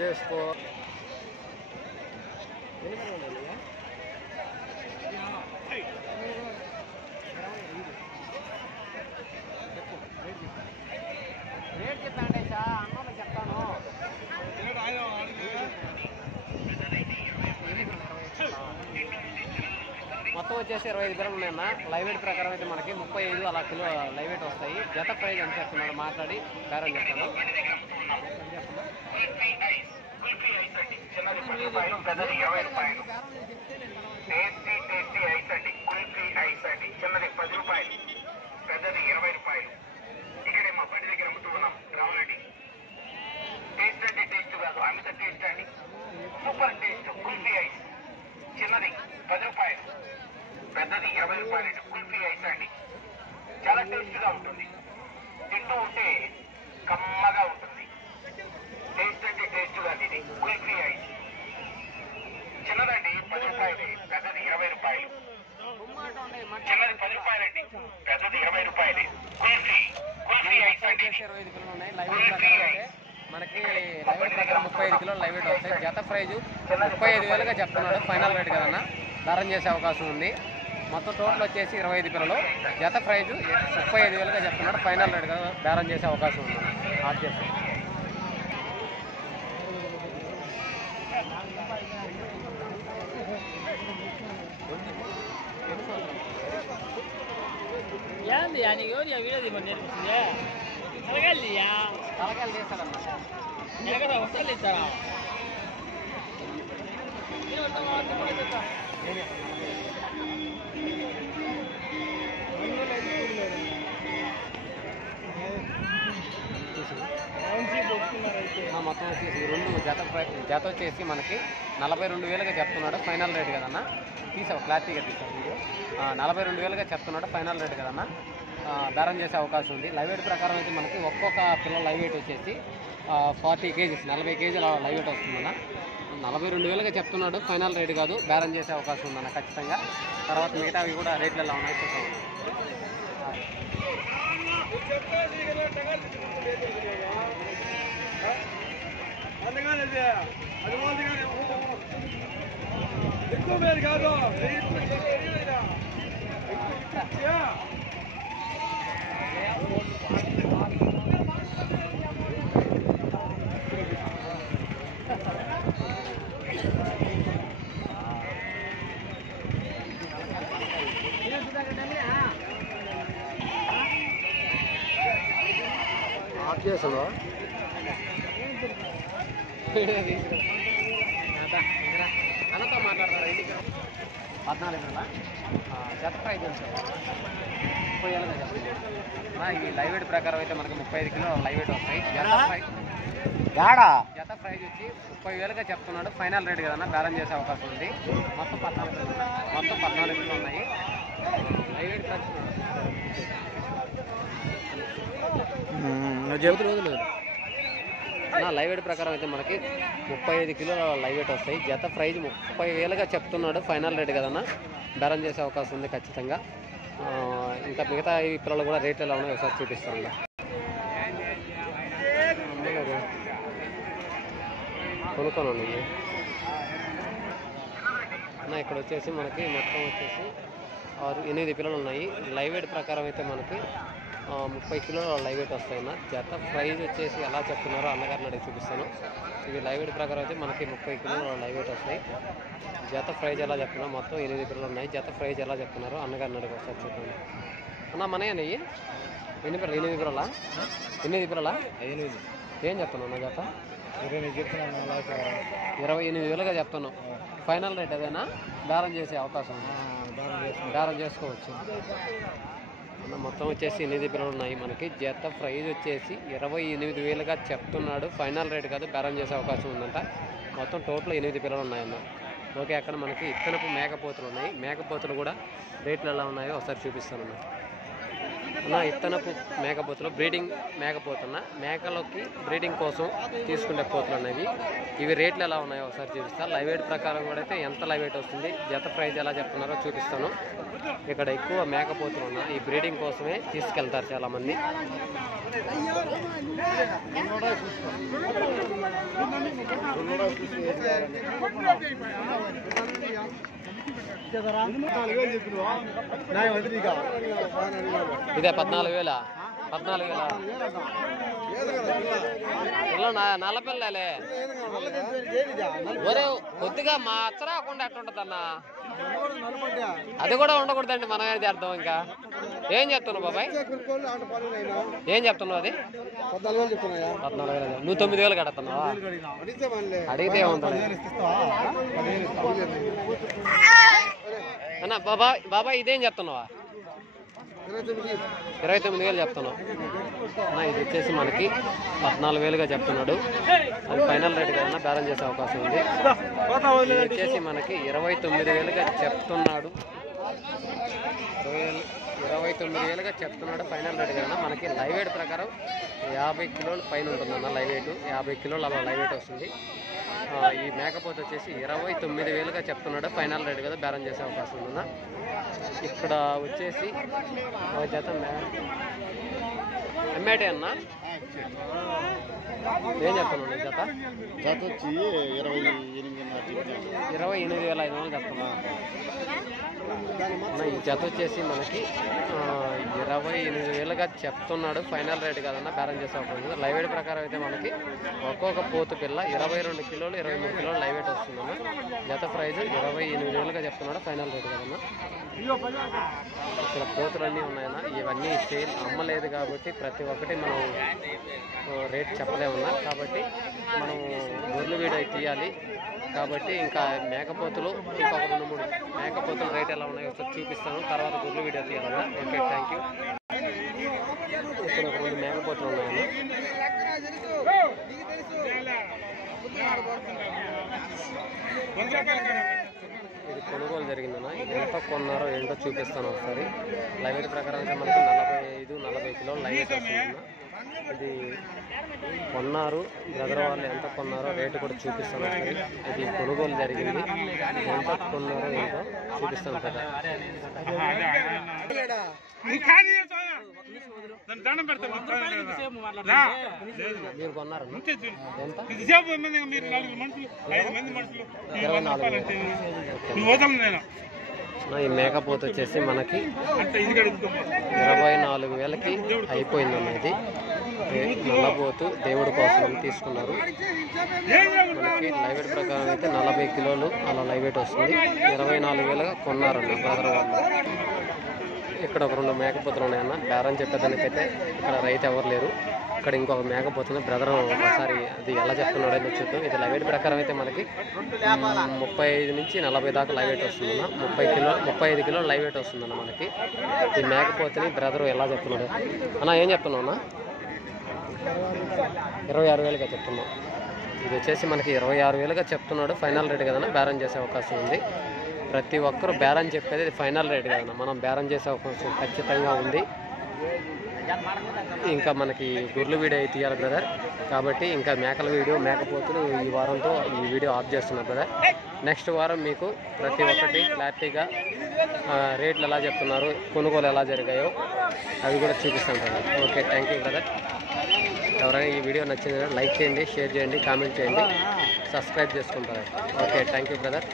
చేసుకో. రేట్ చెప్పండి సార్, అన్న చెప్తాను. మొత్తం వచ్చేసి 25 పిల్లలు ఉన్నాయన్న. లైవ్ వెయిట్ ప్రకారం అయితే మనకి 35 అలా కిలో లైవ్ వెయిట్ వస్తాయి. జత ప్రైజ్ ఎంత చెప్తున్నాడు మాట్లాడి బేరం చెప్తాను. పెద్దది 20 రూపాయలు. ఇక్కడే మా బండి దగ్గర అమ్ముతున్నాం. రావాలండి. టేస్ట్ అంటే టేస్ట్ కాదు, అమిత టేస్ట్ అండి. Super taste kulfi ice. చిన్నది 10 రూపాయలు, పెద్దది 20 రూపాయలు. కుల్ఫీ ఐస్ అండి. చాలా టేస్ట్ గా ఉంటుంది. తింటూ ఉంటే కమ్మగా ఉంటుంది. టేస్ట్ అంటే టేస్ట్ కాదు, ఇది కుల్ఫీ ఐస్. చిన్నదండి 10 రూపాయలు, పెద్దది 20 రూపాయలు. చిన్నది 10 రూపాయలండి, పెద్దది 20 రూపాయలు. కుల్ఫీ ఐస్ అండి. 25 కిలోలు ఉన్నాయి. లైవ్ వెయిట్ ప్రకారం అయితే మనకి లైవ్ వెయిట్ ప్రకారం 35 కిలోలు లైవ్ వెయిట్ వస్తాయి. జత ప్రైజ్ 35,000గా చెప్తున్నాడు. ఫైనల్ రేట్ కదన్నా, బేరం చేసే అవకాశం ఉంది. మొత్తం టోటల్ వచ్చేసి 25 పిల్లలు. జత ప్రైజ్ 35,000గా చెప్తున్నాడు. ఫైనల్ రేట్ కదా, బేరం చేసే అవకాశం ఉంది. ఆర్డర్ చేస్తాం. ఏంది నీకు వీడియో తీయమని నేర్పిస్తుంది? తలకాయలు చేస్తాడన్నా. ఎక్కడ వస్తాలు ఇస్తారా? మొత్తం వచ్చేసి రెండు జత వచ్చేసి మనకి 42,000గా చెప్తున్నాడు. ఫైనల్ రేట్ కదన్నా. తీసావు క్లారిటీగా తీసావు వీడియో. 42,000గా చెప్తున్నాడు. ఫైనల్ రేట్ కదన్నా, బేరం చేసే అవకాశం ఉంది. లైవ్ వెయిట్ ప్రకారం అయితే మనకి ఒక్కొక్క పిల్లల లైవ్ వెయిట్ వచ్చేసి 40 కేజీస్ 40 కేజీల లైవ్ వెయిట్ వస్తుందన్న. 42,000గా చెప్తున్నాడు. ఫైనల్ రేట్ కాదు, బేరం చేసే అవకాశం ఉందన్న ఖచ్చితంగా. తర్వాత మిగతావి కూడా రేట్లు ఎలా ఉన్నాయి చూసాము. ఎక్కువ మీరు కాదు ఆఫ్ చేసాడు. అన్నతో మాట్లాడతారా? ఇంటికి 14 జత ప్రైజ్ ఎంత? 30,000గా చెప్తున్నా. ఇది లైవ్ వెయిట్ ప్రకారం అయితే మనకి 35 కిలోలు లైవ్ వెయిట్ వస్తాయి. జత ప్రైజ్ వచ్చి 30,000గా చెప్తున్నాడు. ఫైనల్ రేట్ కదన్నా, బేరం చేసే అవకాశం ఉంది. మొత్తం 14 కిలోలు ఉన్నాయి. లైవ్ వెయిట్ చెబుతు లైవ్ వెయిట్ ప్రకారం అయితే మనకి 35 కిలోల లైవ్ వెయిట్ వస్తాయి. జత ప్రైజ్ 30,000గా చెప్తున్నాడు. ఫైనల్ రేట్ కదన్నా, బేరం చేసే అవకాశం ఉంది ఖచ్చితంగా. ఇంకా మిగతా ఈ పిల్లలు కూడా రేట్లు ఎలా ఉన్నాయో ఒకసారి చూపిస్తాను. కొనుక్కోనండి అన్న. ఇక్కడ వచ్చేసి మనకి మొత్తం వచ్చేసి 8 పిల్లలు ఉన్నాయి. లైవ్ వెయిట్ ప్రకారం అయితే మనకి 30 కిలోల లైవ్ వెయిట్ వస్తాయన్న. జత ప్రైజ్ వచ్చేసి ఎలా చెప్తున్నారో అన్నగారిని అడిగి చూపిస్తాను. ఇవి లైవ్ వెయిట్ ప్రకారం అయితే మనకి 30 కిలోల లైవ్ వెయిట్ వస్తాయి. జత ప్రైజ్ ఎలా చెప్తున్నారు? మొత్తం 8 పిల్లలు ఉన్నాయి. జత ప్రైజ్ ఎలా చెప్తున్నారో అన్నగారిని అడిగి ఒకసారి చూద్దాం. అన్న మనయ్య నెయ్యి ఎన్ని పిల్లలు? 8 పిల్లలా? 8 పిల్లలా? 8. ఏం చెప్తున్నావు అన్న జత? 28,000గా చెప్తున్నావు. ఫైనల్ రేట్ అదేనా? బేరం చేసే అవకాశం ఉంది. బేరం చేసుకోవచ్చు అన్న. మొత్తం వచ్చేసి 8 పిల్లలు ఉన్నాయి మనకి. జత ప్రైజ్ వచ్చేసి 28,000గా చెప్తున్నాడు. ఫైనల్ రేట్ కాదు, బేరం చేసే అవకాశం ఉందంట. మొత్తం టోటల్ 8 పిల్లలు ఉన్నాయన్న. ఓకే, అక్కడ మనకి ఇత్తనపు మేకపోతులు ఉన్నాయి. మేకపోతులు కూడా రేట్లు ఎలా ఉన్నాయో ఒకసారి చూపిస్తాను అన్న. ఇత్తనపు మేకపోతులు బ్రీడింగ్ మేకపోతున్నా. మేకలకి బ్రీడింగ్ కోసం తీసుకునే పోతులు ఉన్నాయి. ఇవి రేట్లు ఎలా ఉన్నాయో ఒకసారి చూపిస్తాను. లైవ్ వెయిట్ ప్రకారం కూడా అయితే ఎంత లైవ్ వెయిట్ వస్తుంది, జత ప్రైజ్ ఎలా చెప్తున్నారో చూపిస్తాను. ఇక్కడ ఎక్కువ మేకపోతులు ఉన్నాయి. ఈ బ్రీడింగ్ కోసమే తీసుకెళ్తారు చాలామంది. ఇదే 14,000. 14,000 పిల్ల నల్ల పిల్లలే. ఒరే కొద్దిగా మా అచ్చరాకుండా ఎట్టుంటదన్నా, అది కూడా ఉండకూడదండి. మనం ఏది అర్థం. ఇంకా ఏం చెప్తున్నావు బాబాయ్? ఏం చెప్తున్నావు? అది 14,000. నువ్వు 9,000 కడుతున్నావా? అడిగితే ఏముంటుంది అన్న? బాబాయ్ ఇదేం చెప్తున్నావా? 29,000 చెప్తున్నావు అన్న. ఇది వచ్చేసి మనకి 14,000గా చెప్తున్నాడు. అది ఫైనల్ రేట్ కదన్నా, బేరం చేసే అవకాశం ఉంది. ఇది వచ్చేసి మనకి 29,000గా చెప్తున్నాడు. 29,000గా చెప్తున్నాడు ఫైనల్ రేట్ కదన్నా. మనకి లైవ్ వెయిట్ ప్రకారం 50 కిలోల పైన ఉంటుందన్న. లైవ్ వెయిట్ 50 కిలోలు అలా లైవ్ వెయిట్ వస్తుంది. ఈ మేకపోతే వచ్చేసి 29,000గా చెప్తున్నాడు. ఫైనల్ రేట్ కదా, బేరం చేసే అవకాశం ఉందన్న. ఇక్కడ వచ్చేసి ఒక జత అమ్మేటే అన్న. ఏం చెప్తున్నాను? ఈ జత వచ్చి 28,500 చెప్తున్నా. ఈ జత వచ్చేసి మనకి 28,000గా చెప్తున్నాడు. ఫైనల్ రేట్ కదన్నా, బేరం చేసే అవకాశం ఉంది. లైవ్ వెయిట్ ప్రకారం అయితే మనకి ఒక్కొక్క పోతు పిల్ల 22 కిలోలు 23 కిలోలు లైవ్ వెయిట్ వస్తుందన్న. జత ప్రైజ్ 28,000గా చెప్తున్నాడు. ఫైనల్ రేట్ కదన్నా. ఇక్కడ పోతులన్నీ ఉన్నాయన్నా. ఇవన్నీ సేల్ అమ్మలేదు కాబట్టి ప్రతి ఒక్కటి మనం రేట్ చెప్పలేమన్నా. కాబట్టి మనం గొర్రెలు వీడియో తీయాలి కాబట్టి ఇంకా మేకపోతులు ఇంకొక 2-3 మేకపోతులు రేట్ ఎలా ఉన్నాయో ఒకసారి చూపిస్తాను. తర్వాత గొర్రెలు వీడియో తీయాలన్నా. Okay, thank you. ఇక్కడ ఒక 2 మేకపోతులు ఉన్నాయన్నా. ఇది కొనుగోలు జరిగిందన్న. ఎంత కొన్నారో ఏంటో చూపిస్తాను ఒకసారి. లైవ్ వెయిట్ ప్రకారం అయితే మనకి 45-40 కిలోలు లైవ్ వెయిట్ వస్తుందన్న. ఇది కొన్నారు బ్రదర్ వాళ్ళు, ఎంత కొన్నారో రేటు కూడా చూపిస్తాను ఒకసారి. ఇది కొనుగోలు జరిగింది, ఎంత కొన్నారో ఏంటో చూపిస్తాను కదా. మీరు కొన్నారు ఎంత? 24,000. ఈ మేకపోతే వచ్చేసి మనకి 24,000కి అయిపోయిందన్న. ఇది నల్లబోతు దేవుడి కోసం తీసుకున్నారు. మనకి లైవ్ వెయిట్ ప్రకారం అయితే 40 కిలోలు అలా లైవ్ వెయిట్ వస్తుంది. 24,000గా కొన్నారన్న బ్రదర్ వాళ్ళు. ఇక్కడ ఒక 2 మేకపోతులు ఉన్నాయన్న. బేరం చెప్పేదానికైతే ఇక్కడ రైతు ఎవరు లేరు. ఇక్కడ ఇంకొక మేకపోతుంది. బ్రదర్ ఒకసారి అది ఎలా చెప్తున్నాడో చూద్దాం. ఇది లైవ్ వెయిట్ ప్రకారం అయితే మనకి 35-40 దాకా లైవ్ వెయిట్ వస్తుందన్న. 35 కిలోలు లైవ్ వెయిట్ వస్తుందన్న మనకి. ఈ మేకపోతుని బ్రదర్ ఎలా చెప్తున్నాడు అన్న? ఏం చెప్తున్నావు అన్న? 26,000గా చెప్తున్నావు. ఇది వచ్చేసి మనకి 26,000గా చెప్తున్నాడు. ఫైనల్ రేట్ కదన్నా, బేరం చేసే అవకాశం ఉంది. ప్రతి ఒక్కరు బేరం చెప్పేది ఇది ఫైనల్ రేట్ కదన్నా, మనం బేరం చేసే అవకాశం ఖచ్చితంగా ఉంది. ఇంకా మనకి గొర్రెలు వీడియో అయితే తీయాలి బ్రదర్. కాబట్టి ఇంకా మేకల వీడియో మేకపోతులు ఈ వారంతో ఈ వీడియో ఆఫ్ చేస్తున్నారు బ్రదర్. నెక్స్ట్ వారం మీకు ప్రతి ఒక్కటి క్లారిటీగా రేట్లు ఎలా చెప్తున్నారు, కొనుగోలు ఎలా జరిగాయో అవి కూడా చూపిస్తాను brother. Okay, thank you brother. ఎవరైనా ఈ వీడియో నచ్చింది లైక్ చేయండి, షేర్ చేయండి, కామెంట్ చేయండి, సబ్స్క్రైబ్ చేసుకుంటారు. Okay, thank you brother.